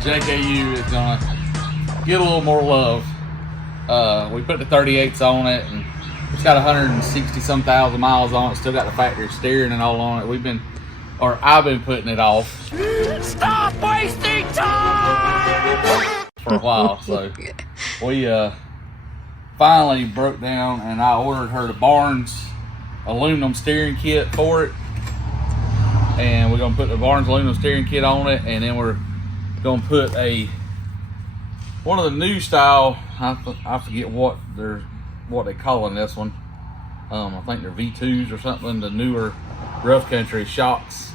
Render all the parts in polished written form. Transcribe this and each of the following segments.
JKU is gonna get a little more love. We put the 38s on it, and it's got 160 some thousand miles on it. Still got the factory steering and all on it. I've been putting it off. Stop wasting time! For a while, so we finally broke down, and I ordered her the Barnes aluminum steering kit for it, and we're gonna put the Barnes aluminum steering kit on it, and then we're gonna put one of the new style. I forget what they calling this one. I think they're V2s or something. The newer rough country shocks.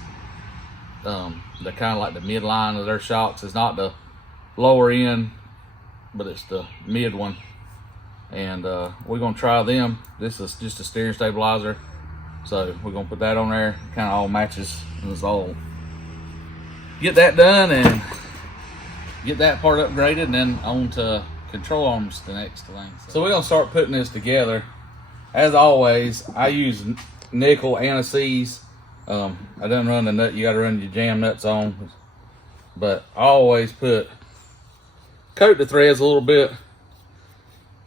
They're kind of like the midline of their shocks. It's not the lower end, but it's the mid one, and we're gonna try them. This is just a steering stabilizer, so we're gonna put that on there. Kind of all matches, and it's all get that done and get that part upgraded, and then on to control arms, the next thing. So we're gonna start putting this together. As always, I use nickel anti-seize. I done run the nut. You got to run your jam nuts on, but I always coat the threads a little bit,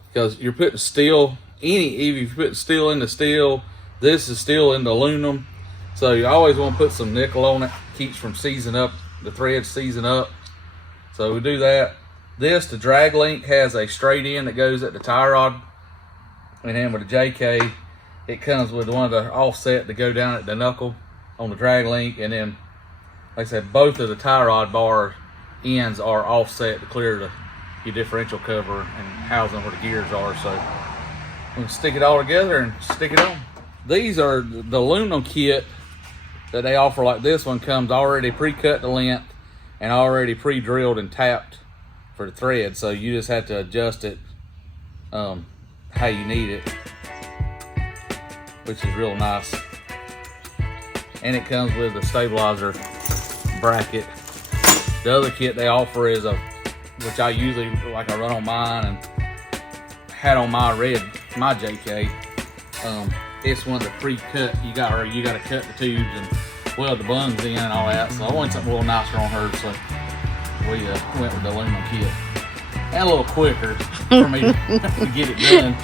because you're putting steel. If you put steel into steel, this is steel into aluminum, so you always want to put some nickel on it. Keeps from seizing up, the threads seizing up. So we do that. The drag link has a straight end that goes at the tie rod, and then with the JK, it comes with one of the offset to go down at the knuckle on the drag link, and then, like I said, both of the tie rod bar ends are offset to clear your differential cover and housing where the gears are. So we'll stick it all together and stick it on. These are the aluminum kit that they offer. Like this one comes already pre-cut to length and already pre-drilled and tapped for the thread, so you just have to adjust it how you need it, which is real nice. And it comes with a stabilizer bracket. The other kit they offer is which I usually I run on mine and had on my JK. It's one of the pre-cut. You got to cut the tubes and weld the bungs in and all that. So I wanted something a little nicer on her, so we went with the aluminum kit. And a little quicker for me to get it done.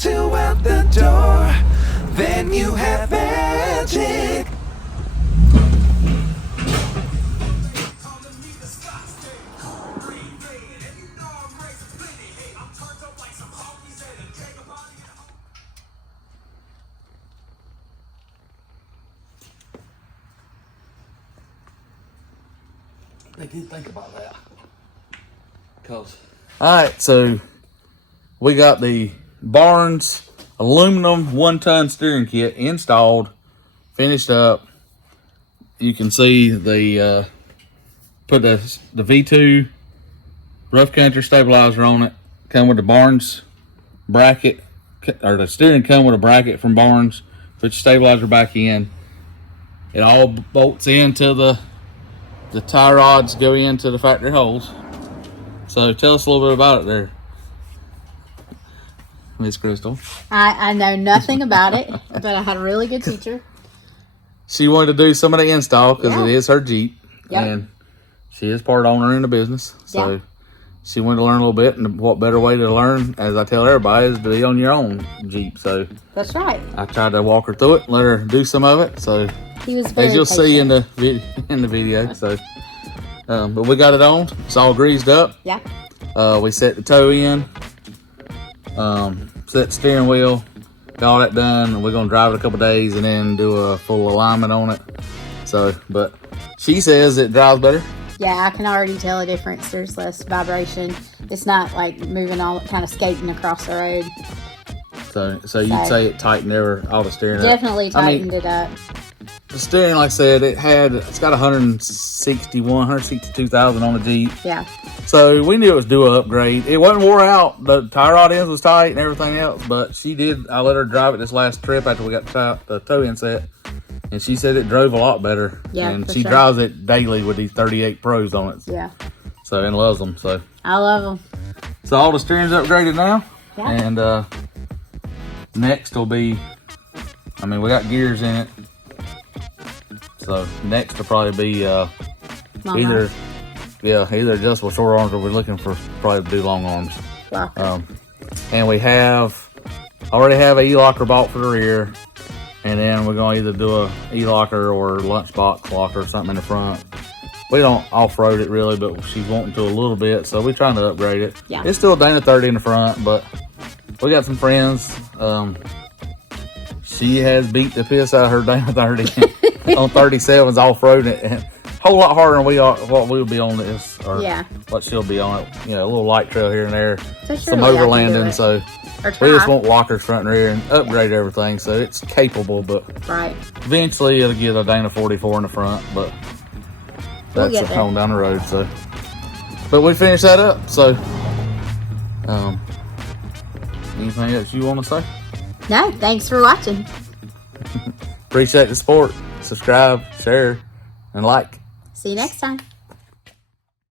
tattoo out the door, then you have magic. They did think about that. All right, so we got the Barnes aluminum 1-ton steering kit installed, finished up. You can see the put the V2 rough country stabilizer on it. Come with the Barnes bracket, or the steering come with a bracket from Barnes. Put your stabilizer back in. It all bolts into the tie rods go into the factory holes. So tell us a little bit about it there, Miss Crystal. I know nothing about it, but I had a really good teacher. She wanted to do some of the install because it is her Jeep, Yep. and she is part owner in the business. So Yeah. she wanted to learn a little bit, and what better way to learn, as I tell everybody, is to be on your own Jeep. So That's right. I tried to walk her through it, let her do some of it. So He was very as you'll see in patient. the video. So, but we got it on. It's all greased up. Yeah. We set the toe in, set the steering wheel, got all that done, and we're gonna drive it a couple days and then do a full alignment on it. So, but she says it drives better. Yeah, I can already tell a difference. There's less vibration. It's not like moving all kind of skating across the road. So you'd say it tightened all the steering up. Definitely tightened it up. The steering, like I said, it's got 162,000 on the Jeep. Yeah. So we knew it was due an upgrade. It wasn't wore out. The tie rod ends was tight and everything else, but I let her drive it this last trip after we got the toe in set, and she said it drove a lot better. Yeah, and for she sure. drives it daily with these 38 Pros on it. Yeah. So, and loves them. So I love them. So all the steering's upgraded now. Yeah. And next will be, we got gears in it. So next will probably be either adjustable short arms, or we're looking for probably to do long arms. Locker. And we already have a e-locker bought for the rear, and then we're gonna either do a e-locker or lunchbox locker or something in the front. We don't off-road it really, but she's wanting to a little bit, so we're trying to upgrade it. Yeah. It's still a Dana 30 in the front, but we got some friends. She has beat the piss out of her Dana 30 on 37s off-roading, and a whole lot harder than what we'll be on this, or what she'll be on it. A little light trail here and there, So some surely I can do overlanding. it. So Or we just try. want lockers front and rear and upgrade everything, so it's capable. But Right. eventually it'll get a Dana 44 in the front, but that's get there. on down the road. So, but we finished that up. So, anything else you want to say? No, thanks for watching. Appreciate the support. Subscribe, share, and like. See you next time.